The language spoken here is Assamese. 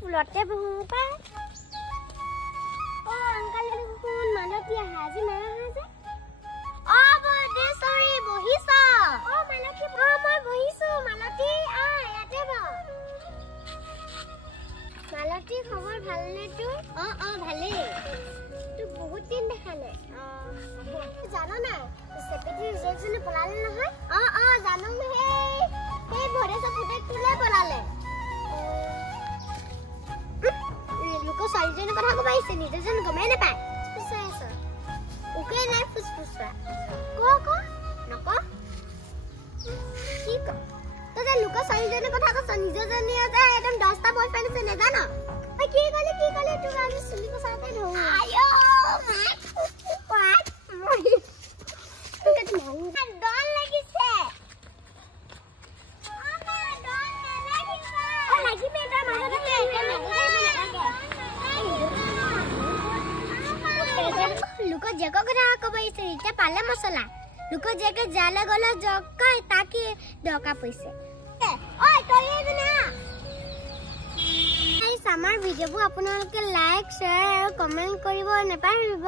ফুলতে বহো পাই अंकल কোন মালতী হাজি না হাজে বদে সৰি বহিছা মালতী মই বহিছো মালতী ইয়াতে ব মালতী খবৰ ভালনে তোৰ ভালে তু বহুত দিন দেখা নাই জানো না সেপেটি ৰিজেকশন পলালে নহয় জানো হে ভৰে সপুতে তুলে পলালে লোক সাইজনে কথা কবাইছে নিজেজন গমে না পায় পিছাইছ ওকে নাই ফুসফুসা ক নক কি ক তই লোক সাইজনে কথা কছ নিজেজনে একদম 10টা বয়ফ্রেন্ড আছে না জানো কি কলে তুই আমি সুলি को साथे ধো আয়ো পাট মই তোকে ধো ডল লাগিছে আমা ডল লাগিছে লাগি বেটা মাজতে লুক জেক কথা কবাইছে ইটা পালে মছলা লুক জেক জালে গল জকাই তাকি ডকা পইছে ওই তই না এই সামাৰ ভিডিঅ'বোৰ আপোনালোকে লাইক শ্বেয়াৰ আৰু কমেন্ট কৰিব নেপাহৰিব